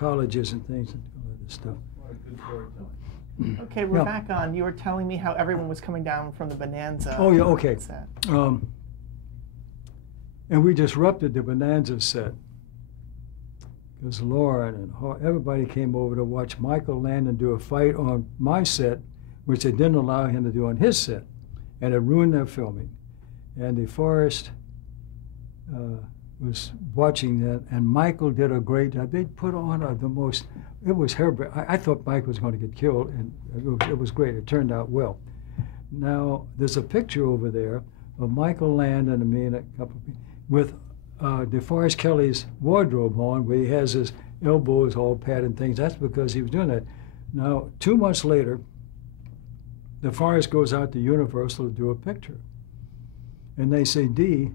colleges and things and all of this stuff. Good storytelling. Okay, we're back on. You were telling me how everyone was coming down from the Bonanza. Oh, yeah, okay. Set. And we disrupted the Bonanza set because Lauren and everybody came over to watch Michael Landon do a fight on my set, which they didn't allow him to do on his set, and it ruined their filming. And DeForest was watching that, and Michael did a great job. They put on the most, it was hair-breadth. I thought Mike was going to get killed, and it was great. It turned out well. Now, there's a picture over there of Michael Landon and me and a couple of people with DeForest Kelly's wardrobe on, where he has his elbows all padded and things. That's because he was doing that. Now, 2 months later, DeForest goes out to Universal to do a picture. And they say, D,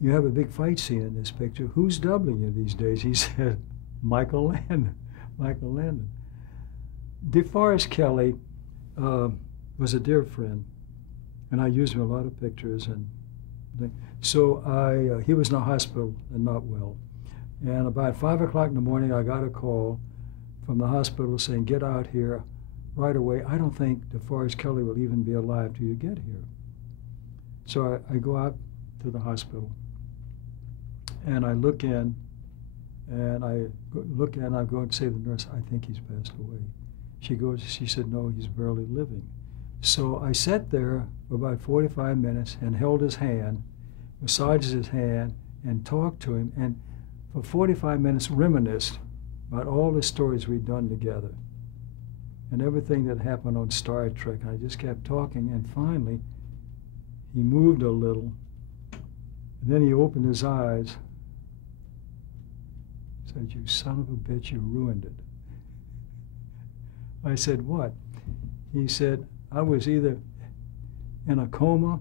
you have a big fight scene in this picture. Who's doubling you these days? He said, Michael Landon. Michael Landon. DeForest Kelly was a dear friend, and I used him in a lot of pictures. And so he was in the hospital and not well. And about 5 o'clock in the morning, I got a call from the hospital saying, get out here right away. I don't think DeForest Kelly will even be alive till you get here. So I go out to the hospital, and I look in, and I go and say to the nurse, I think he's passed away. She said, no, he's barely living. So I sat there for about 45 minutes and held his hand, massaged his hand, and talked to him, and for 45 minutes reminisced about all the stories we'd done together and everything that happened on Star Trek. And I just kept talking, and finally, he moved a little, and then he opened his eyes, said, you son of a bitch, you ruined it. I said, what? He said, I was either in a coma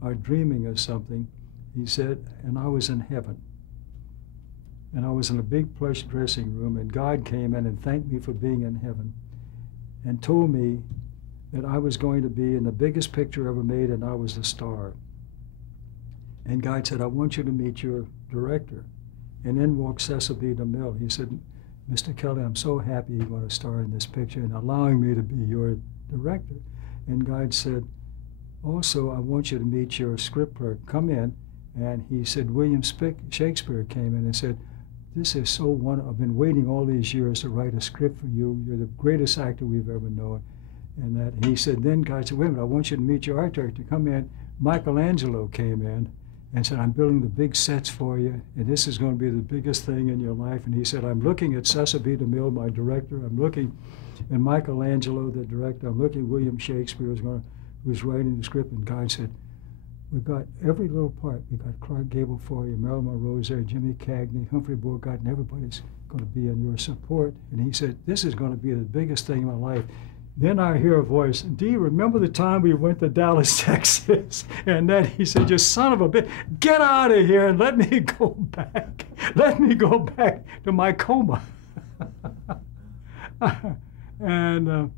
or dreaming of something. He said, and I was in heaven. And I was in a big plush dressing room, and God came in and thanked me for being in heaven and told me that I was going to be in the biggest picture ever made, and I was the star. And God said, I want you to meet your director. And in walked Cecil B. DeMille. He said, Mr. Kelly, I'm so happy you're going to star in this picture and allowing me to be your director. And God said, also, I want you to meet your script clerk. Come in. And he said, William Shakespeare came in and said, this is so wonderful. I've been waiting all these years to write a script for you. You're the greatest actor we've ever known. And he said, then God said, wait a minute, I want you to meet your art director. Come in. Michelangelo came in and said, I'm building the big sets for you, and this is going to be the biggest thing in your life. And he said, I'm looking at Cecil B. DeMille, my director. I'm looking at Michelangelo, the director. I'm looking at William Shakespeare, who's writing the script. And God said, we've got every little part. We've got Clark Gable for you, Marilyn Monroe's there, Jimmy Cagney, Humphrey Bogart, and everybody's going to be in your support. And he said, this is going to be the biggest thing in my life. Then I hear a voice, do you remember the time we went to Dallas, Texas? And then he said, you son of a bitch, get out of here and let me go back. Let me go back to my coma. And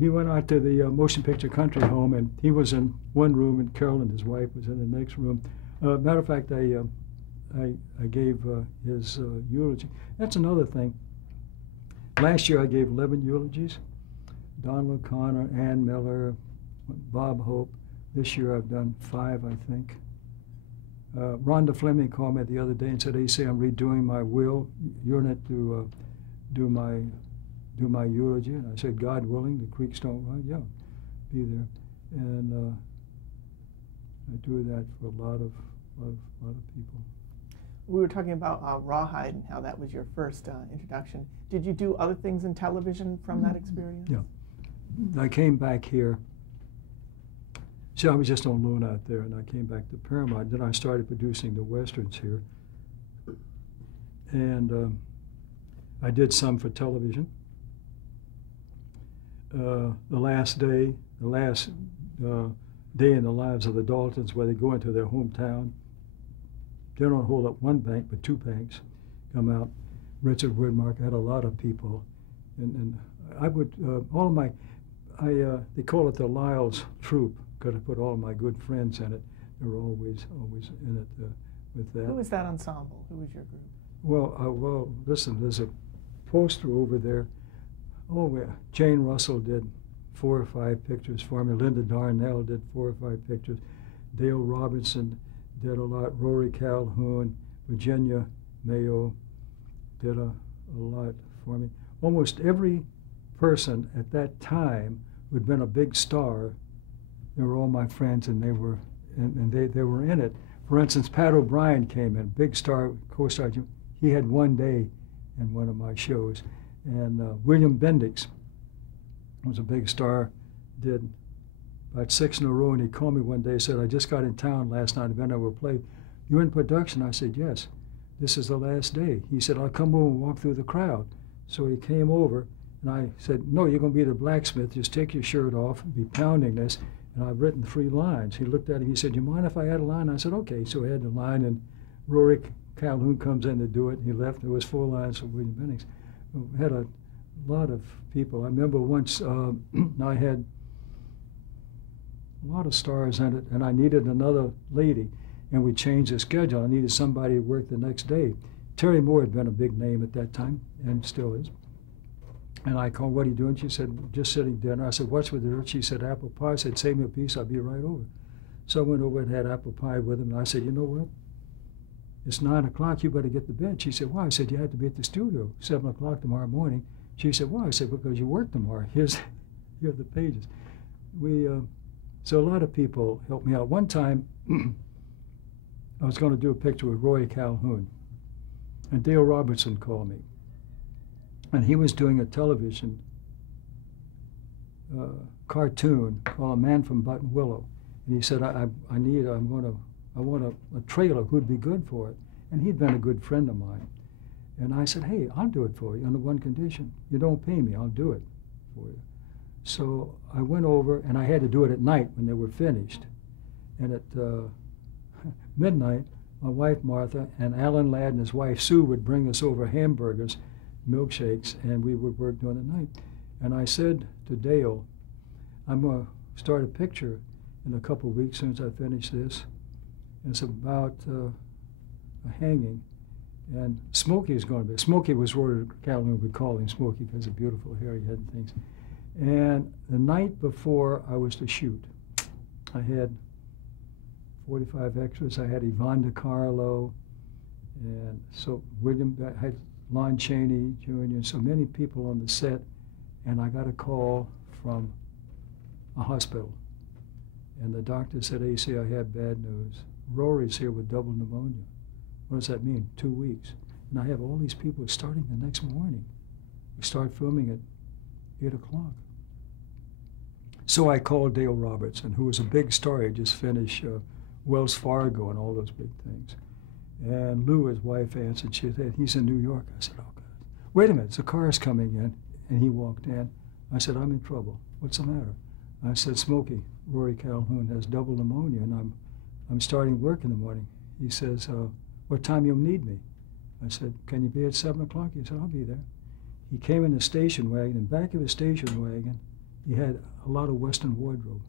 he went out to the motion picture country home, and he was in one room, and Carol and his wife was in the next room. Matter of fact, I gave his eulogy. That's another thing. Last year I gave 11 eulogies. Donald O'Connor, Ann Miller, Bob Hope. This year I've done 5, I think. Rhonda Fleming called me the other day and said, hey, say I'm redoing my will. You're in it to do my eulogy. And I said, God willing, the creeks don't run. Yeah, be there. And I do that for a lot of people. We were talking about Rawhide and how that was your first introduction. Did you do other things in television from that experience? Yeah. I came back here. See, I was just on loan out there, and I came back to Paramount. Then I started producing the Westerns here. And I did some for television. The last day in the lives of the Daltons, where they go into their hometown. They don't hold up one bank, but 2 banks come out. Richard Widmark had a lot of people. And I would, all of my, they call it the Lyles troupe, because I put all of my good friends in it. They were always in it with that. Who was that ensemble? Who was your group? Well, listen, there's a poster over there. Oh, yeah. Jane Russell did 4 or 5 pictures for me. Linda Darnell did 4 or 5 pictures. Dale Robinson did a lot. Rory Calhoun, Virginia Mayo did a lot for me. Almost every person at that time who'd been a big star, they were all my friends, and they were in it. For instance, Pat O'Brien came in, big star, co-star. He had one day in one of my shows. And William Bendix was a big star, did about 6 in a row, and he called me one day and said, I just got in town last night, I've been over to play. You in production? I said, yes. This is the last day. He said, I'll come over and walk through the crowd. So he came over, and I said, no, you're going to be the blacksmith. Just take your shirt off and be pounding this. And I've written 3 lines. He looked at it. He said, you mind if I add a line? I said, okay. So I had the line, and Rory Calhoun comes in to do it. And he left. There was 4 lines from William Bendix. We had a lot of people. I remember once I had a lot of stars in it, and I needed another lady, and we changed the schedule. I needed somebody to work the next day. Terry Moore had been a big name at that time, and still is. And I called, what are you doing? She said, just sitting dinner. I said, what's with her? She said, apple pie. I said, save me a piece, I'll be right over. So I went over and had apple pie with him, and I said, you know what? It's 9 o'clock, you better get to bed. She said, why? I said, you have to be at the studio 7 o'clock tomorrow morning. She said, why? I said, because you work tomorrow. Here are the pages. So a lot of people helped me out. One time, I was going to do a picture with Roy Calhoun, and Dale Robertson called me. And he was doing a television cartoon called A Man from Button Willow. And he said, I want a trailer who'd be good for it. And he'd been a good friend of mine. And I said, hey, I'll do it for you under one condition. You don't pay me, I'll do it for you. So I went over, and I had to do it at night when they were finished. And at midnight, my wife Martha and Alan Ladd and his wife Sue would bring us over hamburgers, milkshakes, and we would work during the night. And I said to Dale, I'm going to start a picture in a couple of weeks as soon as I finish this. And it's about a hanging. And Smokey is going to be. Smokey was Rory Calhoun would call him Smokey because of beautiful hair he had and things. And the night before I was to shoot, I had 45 extras. I had Yvonne DiCarlo, and so I had Lon Chaney Jr., so many people on the set, and I got a call from a hospital. And the doctor said, AC, I have bad news. Rory's here with double pneumonia. What does that mean? 2 weeks. And I have all these people starting the next morning. We start filming at 8 o'clock. So I called Dale Robertson, who was a big star. He just finished Wells Fargo and all those big things. And Lou, his wife, answered. She said, he's in New York. I said, oh, God. Wait a minute, the car's coming in. And he walked in. I said, I'm in trouble. What's the matter? I said, Smokey, Rory Calhoun has double pneumonia, and I'm starting work in the morning. He says, what time you'll need me? I said, can you be at 7 o'clock? He said, I'll be there. He came in a station wagon. In back of his station wagon, he had a lot of Western wardrobe.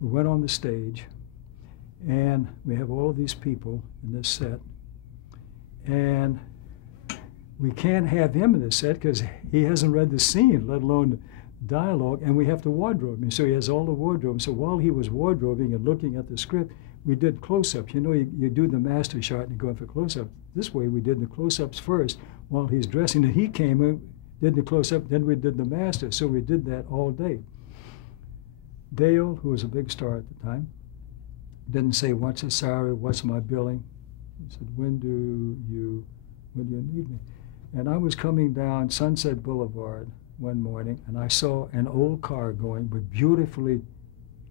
We went on the stage, and we have all of these people in this set, and we can't have him in the set because he hasn't read the scene, let alone the dialogue, and we have to wardrobe him. So he has all the wardrobe. So while he was wardrobing and looking at the script, we did close-ups. You know, you do the master shot and you go in for close-up. This way we did the close-ups first while he's dressing. And he came in, did the close-up, then we did the master. So we did that all day. Dale, who was a big star at the time, didn't say, what's the salary, what's my billing? He said, when do you need me? And I was coming down Sunset Boulevard one morning, and I saw an old car going with beautifully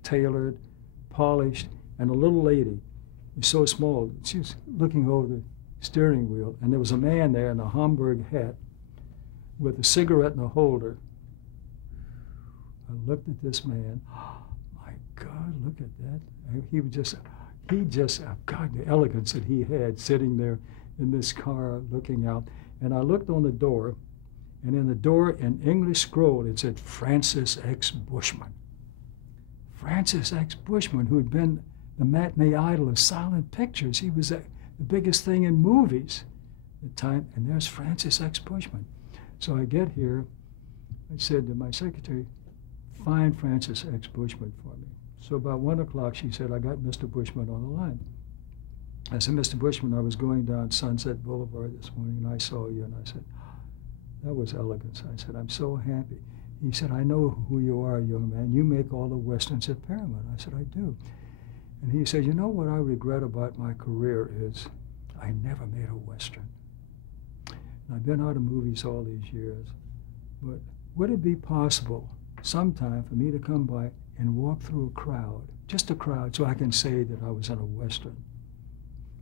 tailored, polished, and a little lady, so small, she was looking over the steering wheel, and there was a man there in a Homburg hat with a cigarette in a holder. I looked at this man. Oh, my God, look at that. He just, God, the elegance that he had sitting there in this car looking out. And I looked on the door, and in the door, in English scroll, it said Francis X. Bushman. Francis X. Bushman, who had been the matinee idol of silent pictures. He was the biggest thing in movies. the time, and there's Francis X. Bushman. So I get here, I said to my secretary, find Francis X. Bushman for me. So about 1 o'clock, she said, I got Mr. Bushman on the line. I said, Mr. Bushman, I was going down Sunset Boulevard this morning, and I saw you, and I said, that was elegance. I said, I'm so happy. He said, I know who you are, young man. You make all the Westerns at Paramount. I said, I do. And he said, you know what I regret about my career is I never made a Western. And I've been out of movies all these years, but would it be possible sometime for me to come by and walk through a crowd, just a crowd, so I can say that I was in a Western?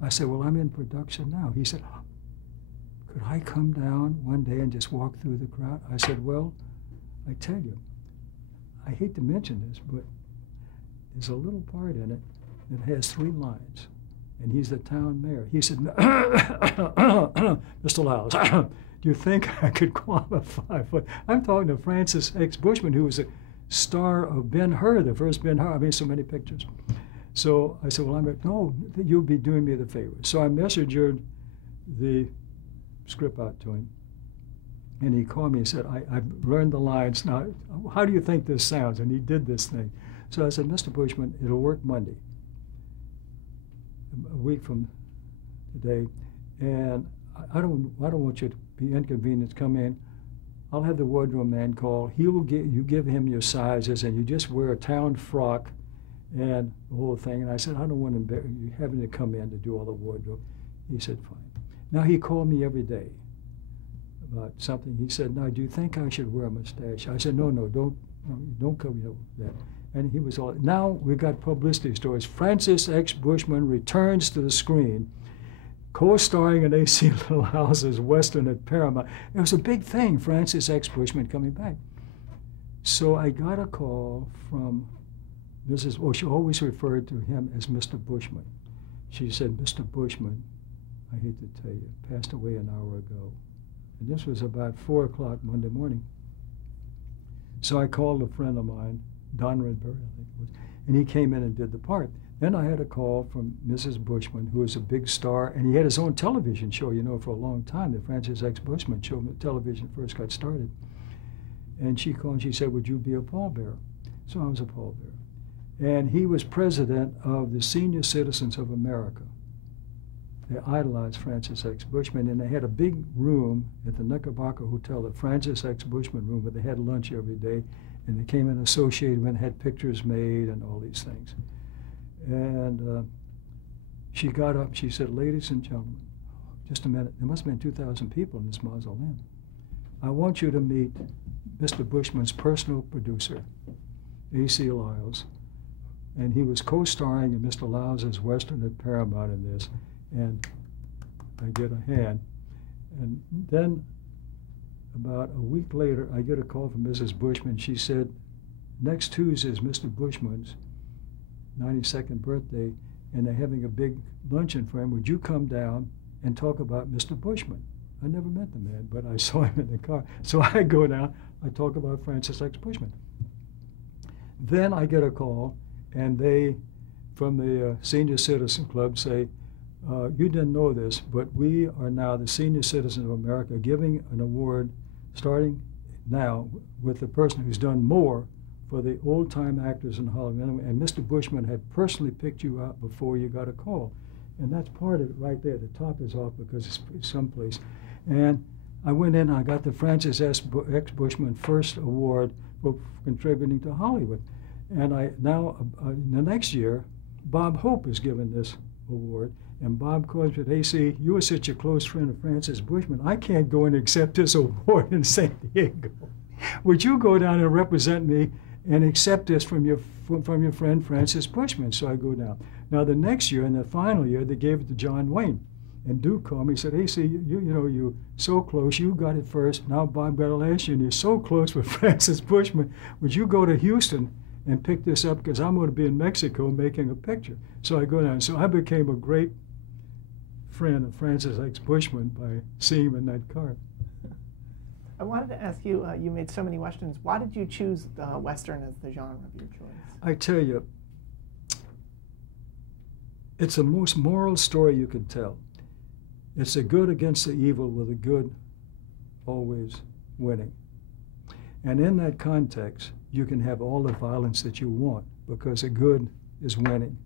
I said, well, I'm in production now. He said, could I come down one day and just walk through the crowd? I said, well, I tell you, I hate to mention this, but there's a little part in it that has 3 lines, and he's the town mayor. He said, Mr. Lyles, do you think I could qualify for? I'm talking to Francis X. Bushman, who was a star of Ben-Hur, the first Ben-Hur. I mean, so many pictures. So I said, well, no, you'll be doing me the favor. So I messengered the script out to him, and he called me and said, I've learned the lines. Now, how do you think this sounds? And he did this thing. So I said, Mr. Bushman, it'll work Monday, a week from today, and I don't want you to be inconvenienced. Come in. I'll have the wardrobe man call. He will give him your sizes, and you just wear a town frock and the whole thing. And I said, I don't want to embarrass you having to come in to do all the wardrobe. He said, fine. Now he called me every day about something. He said, now, do you think I should wear a mustache? I said, no, don't come that. And he was all, now we've got publicity stories. Francis X. Bushman returns to the screen, co-starring in A.C. Lyles' Western at Paramount. It was a big thing, Francis X. Bushman coming back. So I got a call from Mrs. Well, she always referred to him as Mr. Bushman. She said, Mr. Bushman, I hate to tell you, passed away an hour ago. And this was about 4 o'clock Monday morning. So I called a friend of mine, Don Redberry, I think it was, and he came in and did the part. Then I had a call from Mrs. Bushman, who was a big star, and he had his own television show, for a long time, the Francis X. Bushman show when television first got started. And she called and she said, would you be a pallbearer? So I was a pallbearer. And he was president of the Senior Citizens of America. They idolized Francis X. Bushman, and they had a big room at the Knickerbocker Hotel, the Francis X. Bushman room, where they had lunch every day, and they came in associated with, had pictures made and all these things. And she got up, she said, ladies and gentlemen, just a minute, there must have been 2,000 people in this mausoleum. I want you to meet Mr. Bushman's personal producer, A.C. Lyles, and he was co-starring in Mr. Lyles' Western at Paramount in this, and I get a hand. And then about a week later, I get a call from Mrs. Bushman. She said, next Tuesday is Mr. Bushman's 92nd birthday, and they're having a big luncheon for him. Would you come down and talk about Mr. Bushman? I never met the man, but I saw him in the car. So I go down, I talk about Francis X. Bushman. Then I get a call, and they, from the Senior Citizen Club, say, you didn't know this, but we are now the Senior Citizens of America giving an award starting now with the person who's done more for the old-time actors in Hollywood. And Mr. Bushman had personally picked you out before you got a call. And that's part of it right there. The top is off because it's someplace. And I went in and I got the Francis X. Bushman First Award for contributing to Hollywood. And now, the next year, Bob Hope is given this award. And Bob calls me, hey, see, you were such a close friend of Francis Bushman. I can't go and accept this award in San Diego. Would you go down and represent me and accept this from your friend Francis Bushman? So I go down. Now the next year, in the final year, they gave it to John Wayne. And Duke called me and said, hey, see, you're so close. You got it first. Now Bob got it last year, and you're so close with Francis Bushman. Would you go to Houston and pick this up? Because I'm going to be in Mexico making a picture. So I go down. So I became a great friend of Francis X. Bushman by seeing him in that car. I wanted to ask you, you made so many Westerns. Why did you choose Western as the genre of your choice? I tell you, it's the most moral story you could tell. It's the good against the evil, with the good always winning. And in that context, you can have all the violence that you want because the good is winning.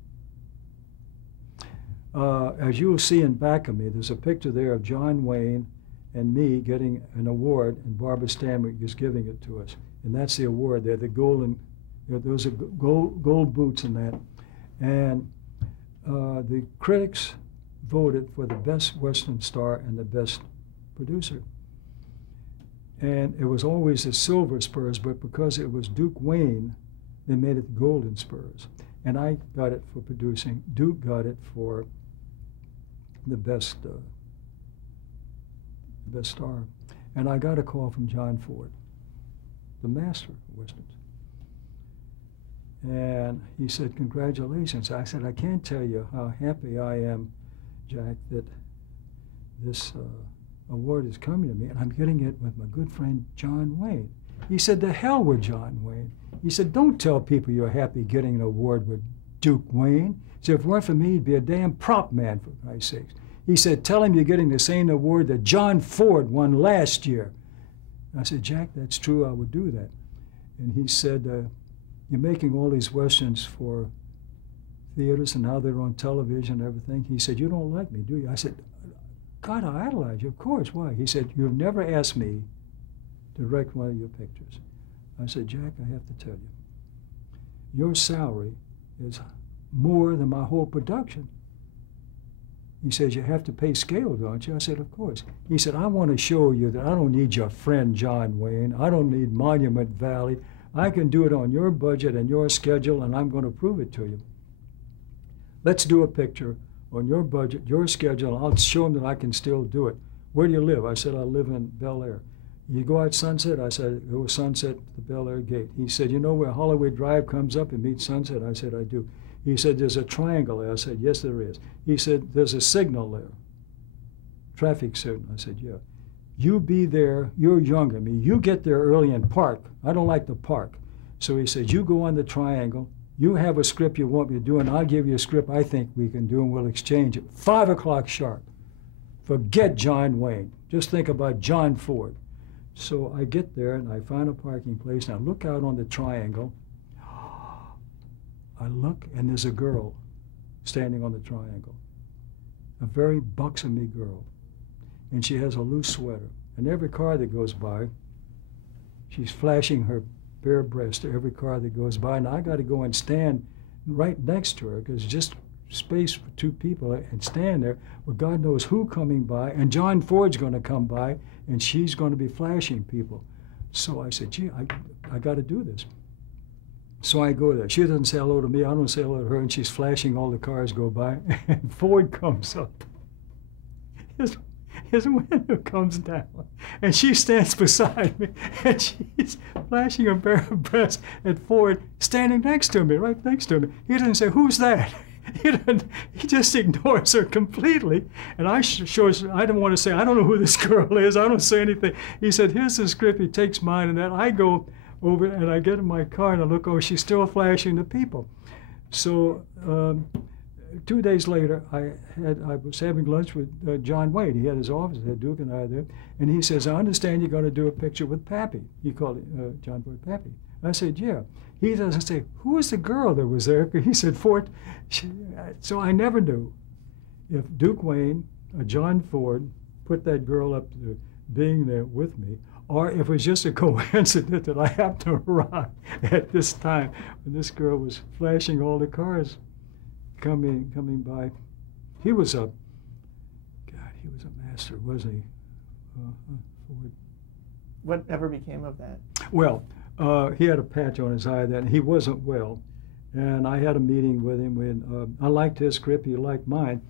As you will see in back of me, there's a picture there of John Wayne and me getting an award, and Barbara Stanwyck is giving it to us. And that's the award there, the golden, those are gold boots in that. And the critics voted for the best Western star and the best producer. And it was always the silver spurs, but because it was Duke Wayne, they made it the golden spurs. And I got it for producing. Duke got it for the best star. And I got a call from John Ford, the master of Westerns. And he said, congratulations. I said, I can't tell you how happy I am, Jack, that this award is coming to me, and I'm getting it with my good friend John Wayne. He said, the hell with John Wayne. He said, don't tell people you're happy getting an award with Duke Wayne. He said, if it weren't for me, he'd be a damn prop man, for Christ's sakes. He said, tell him you're getting the same award that John Ford won last year. I said, Jack, that's true, I would do that. And he said, you're making all these Westerns for theaters and now they're on television and everything. He said, you don't like me, do you? I said, God, I idolize you, of course. Why? He said, you've never asked me to direct one of your pictures. I said, Jack, I have to tell you, your salary is more than my whole production. He says, you have to pay scale, don't you? I said, of course. He said, I want to show you that I don't need your friend John Wayne. I don't need Monument Valley. I can do it on your budget and your schedule, and I'm going to prove it to you. Let's do a picture on your budget, your schedule. I'll show him that I can still do it. Where do you live? I said, I live in Bel Air. You go out Sunset? I said, go Sunset to the Bel Air gate. He said, you know where Hollywood Drive comes up and meets Sunset? I said, I do. He said, there's a triangle there. I said, yes, there is. He said, there's a signal there, traffic signal. I said, yeah. You be there. You're younger than me. You get there early and park. I don't like to park. So he said, you go on the triangle. You have a script you want me to do, and I'll give you a script I think we can do, and we'll exchange it. 5 o'clock sharp. Forget John Wayne. Just think about John Ford. So I get there, and I find a parking place, and I look out on the triangle. I look, and there's a girl standing on the triangle, a very buxomy girl, and she has a loose sweater. And every car that goes by, she's flashing her bare breast to every car that goes by, and I got to go and stand right next to her because just space for 2 people, and stand there with God knows who coming by, and John Ford's going to come by, and she's going to be flashing people. So I said, gee, I got to do this. So I go there. She doesn't say hello to me. I don't say hello to her, and she's flashing all the cars go by, and Ford comes up. His window comes down, and she stands beside me, and she's flashing her bare breast at Ford, standing next to me, right next to me. He doesn't say, who's that? He just ignores her completely. And I didn't want to say, I don't know who this girl is. I don't say anything. He said, here's the script. He takes mine, and then I go over, and I get in my car, and I look, oh, she's still flashing the people. So 2 days later, I was having lunch with John Wayne. He had his office, had Duke and I there, and he says, I understand you're going to do a picture with Pappy. He called it John Ford Pappy. I said, yeah. He doesn't say, who was the girl that was there? He said, Ford. So I never knew if Duke Wayne or John Ford put that girl up to being there with me, or if it was just a coincidence that I happened to arrive at this time when this girl was flashing all the cars coming by. He was a master, wasn't he? Ford. Whatever became of that? Well, he had a patch on his eye then. He wasn't well, and I had a meeting with him when I liked his script, he liked mine,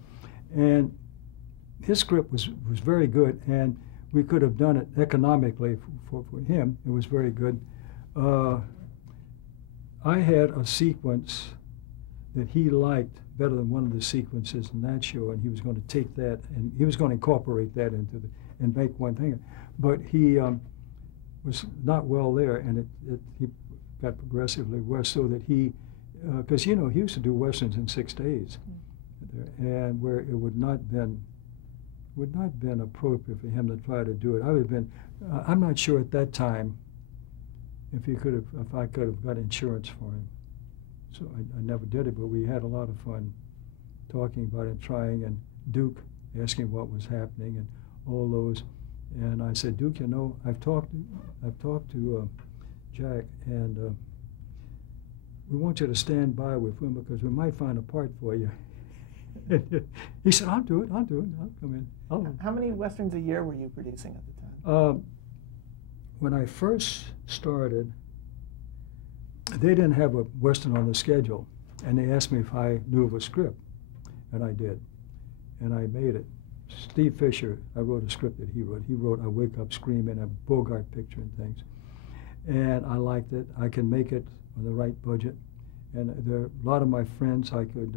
and his script was very good, and we could have done it economically for him. It was very good. I had a sequence that he liked better than one of the sequences in that show, and he was going to take that and he was going to incorporate that into and make one thing. But he was not well there, and he got progressively worse, so that he, because he used to do westerns in 6 days, and where it would not been would not have been appropriate for him to try to do it. I would have been, I'm not sure at that time if I could have got insurance for him. So I never did it, but we had a lot of fun talking about it, trying, and Duke asking what was happening and all those. And I said, Duke, you know, I've talked to Jack, and we want you to stand by with him because we might find a part for you. He said, I'll do it, I'll come in. How many Westerns a year were you producing at the time? When I first started, they didn't have a Western on the schedule, and they asked me if I knew of a script, and I did, and I made it. Steve Fisher, I wrote a script that he wrote. He wrote I Wake Up Screaming, a Bogart picture and things, and I liked it. I can make it on the right budget, and there a lot of my friends I could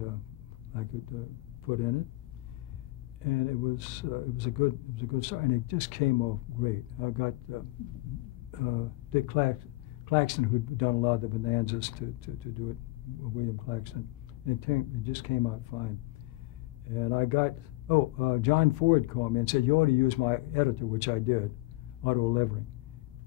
put in it, and it was a good start, and it just came off great. I got Dick Claxton, who'd done a lot of the Bonanzas, to do it, William Claxton. It just came out fine. And I got, John Ford called me and said, you ought to use my editor, which I did, Otto Levering.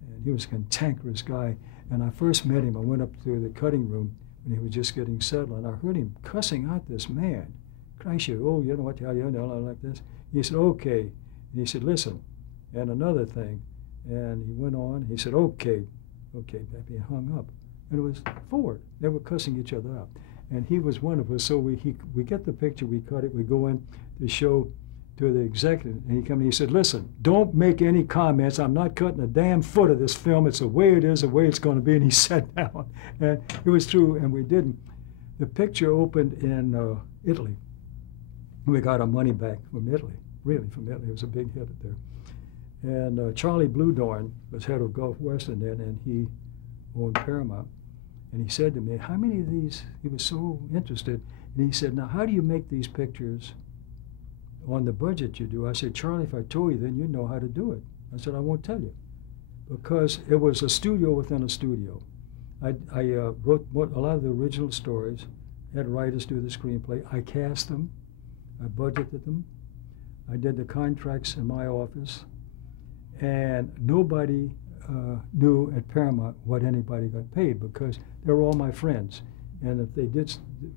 And he was a cantankerous guy. And I first met him, I went up to the cutting room when he was just getting settled, and I heard him cussing out this man. Christ, you know what the hell you know, like this. He said, okay. And he said, listen, and another thing. And he went on, he said, okay, Pepe, hung up. And it was Ford. They were cussing each other out. And he was one of us, so we get the picture, we cut it, we go in to show to the executive, and he came and he said, listen, don't make any comments. I'm not cutting a damn foot of this film. It's the way it is, the way it's going to be. And he sat down. And it was true, and we didn't. The picture opened in Italy. We got our money back from Italy, really from Italy. It was a big hit there. And Charlie Bluedorn was head of Gulf Western then, and he owned Paramount. And he said to me, how many of these, he was so interested, and he said, now how do you make these pictures on the budget you do? I said, Charlie, if I told you, then you'd know how to do it. I said, I won't tell you. Because it was a studio within a studio. I wrote a lot of the original stories, had writers do the screenplay. I cast them, I budgeted them, I did the contracts in my office, and nobody knew at Paramount what anybody got paid because they were all my friends. And if they did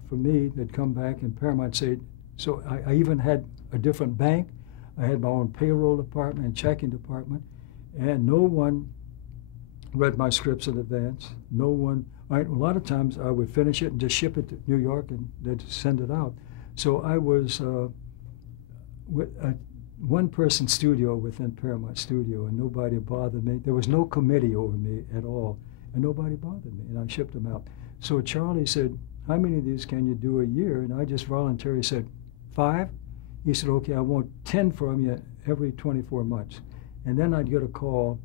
for me, they'd come back and Paramount said, so I even had a different bank. I had my own payroll department and checking department, and no one read my scripts in advance. No one, a lot of times I would finish it and just ship it to New York and they'd send it out. So I was with a one-person studio within Paramount Studio, and nobody bothered me. There was no committee over me at all, and nobody bothered me, and I shipped them out. So Charlie said, how many of these can you do a year? And I just voluntarily said, 5. He said, okay, I want 10 from you every 24 months. And then I'd get a call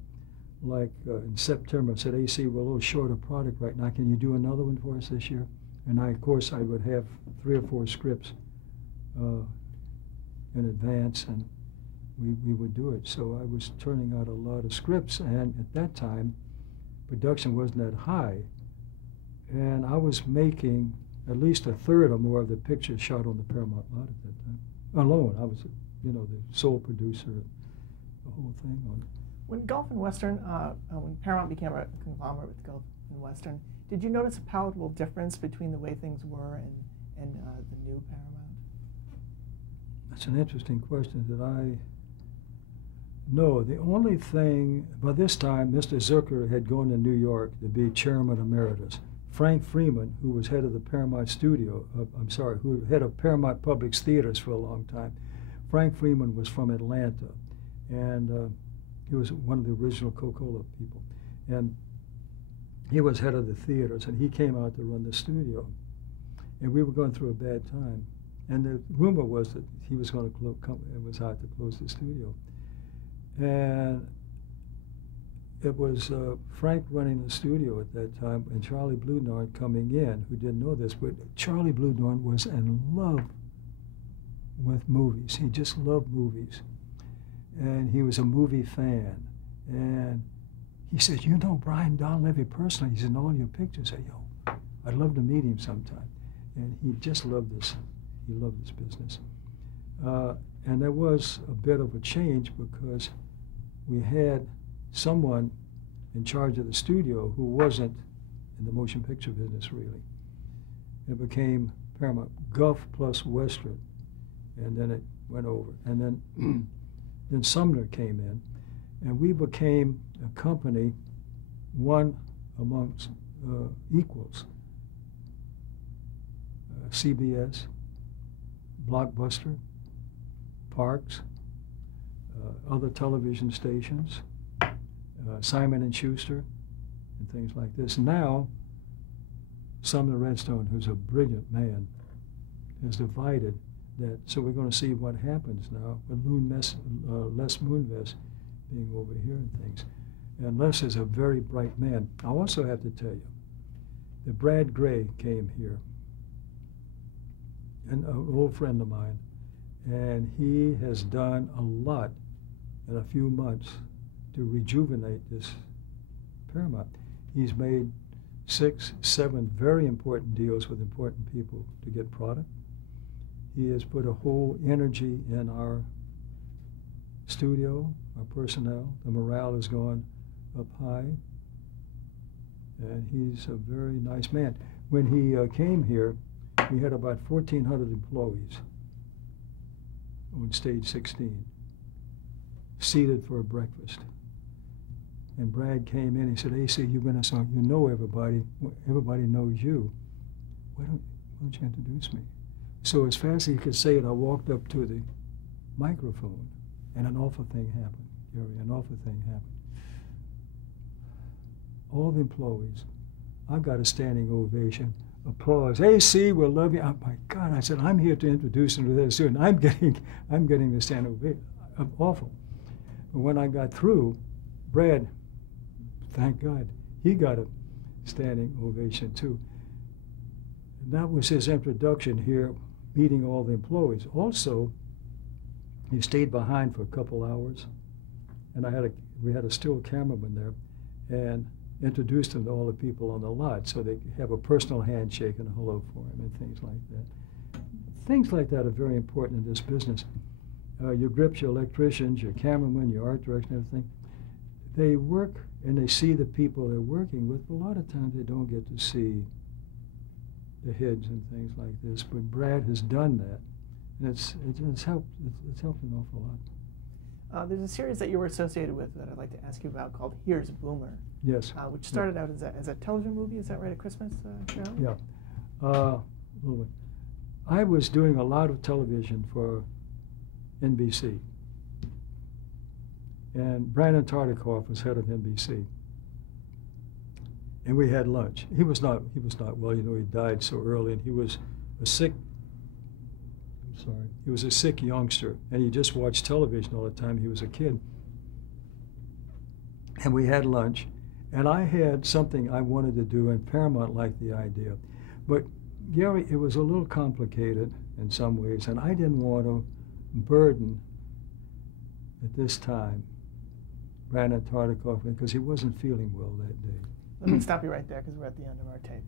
like in September, said, AC, we're a little short of product right now. Can you do another one for us this year? And of course, I would have 3 or 4 scripts in advance, and we would do it. So I was turning out a lot of scripts, and at that time, production wasn't that high. And I was making at least a third or more of the pictures shot on the Paramount lot at that time. Alone, I was, the sole producer of the whole thing on it. When Gulf and Western, when Paramount became a conglomerate with Gulf and Western, did you notice a palatable difference between the way things were and the new Paramount? That's an interesting question that no, the only thing, by this time, Mr. Zucker had gone to New York to be chairman emeritus. Frank Freeman, who was head of the Paramount Studio, who head of Paramount Public Theaters for a long time. Frank Freeman was from Atlanta, and he was one of the original Coca-Cola people. And he was head of the theaters, and he came out to run the studio. And we were going through a bad time. And the rumor was that he was going to it was hard to close the studio. And it was Frank running the studio at that time, and Charlie Bluedorn coming in, who didn't know this, but Charlie Bluedorn was in love with movies. He just loved movies. And he was a movie fan. And he said, you know Brian Donlevy personally. He's in all your pictures. I said, yo, I'd love to meet him sometime. And he just loved this. He loved this business. And there was a bit of a change because we had someone in charge of the studio who wasn't in the motion picture business really. It became Paramount, Gulf plus Western, and then it went over. And then, then Sumner came in, and we became a company, one amongst equals. CBS, Blockbuster, Parks, other television stations, Simon & Schuster, and things like this. Now, Sumner Redstone, who's a brilliant man, has divided that. So we're going to see what happens now with Les Moonves being over here and things. And Les is a very bright man. I also have to tell you that Brad Gray came here, an old friend of mine, and he has done a lot in a few months to rejuvenate this Paramount. He's made 6, 7 very important deals with important people to get product. He has put a whole energy in our studio, our personnel. The morale has gone up high, and he's a very nice man. When he came here, we had about 1,400 employees on stage 16, seated for a breakfast. And Brad came in, he said, AC, you've been a song, you know everybody knows you. Why don't you introduce me? So as fast as he could say it, I walked up to the microphone, and an awful thing happened, Gary, an awful thing happened. All the employees, I got a standing ovation, applause. AC, we'll love you. Oh my God, I said, I'm here to introduce him to this student. I'm getting the standing ovation. Awful. But when I got through, Brad, thank God, he got a standing ovation too. And that was his introduction here, meeting all the employees. Also, he stayed behind for a couple hours, and we had a still cameraman there, and introduced him to all the people on the lot, so they have a personal handshake and a hello for him and things like that. Things like that are very important in this business. Your grips, your electricians, your cameramen, your art direction, everything, they work and they see the people they're working with, but a lot of times they don't get to see the heads and things like this. But Brad has done that, and it's helped an awful lot. There's a series that you were associated with that I'd like to ask you about called Here's Boomer. Yes. Which started out as a television movie, is that right, a Christmas show? Yeah. A little bit. I was doing a lot of television for NBC. And Brandon Tartikoff was head of NBC. And we had lunch. He was not well, he died so early, and he was a sick youngster, and he just watched television all the time. He was a kid. And we had lunch, and I had something I wanted to do, and Paramount liked the idea. But Gary, it was a little complicated in some ways, and I didn't want to burden at this time Brandon Tartikoff, because he wasn't feeling well that day. Let me stop you right there, because we're at the end of our tape.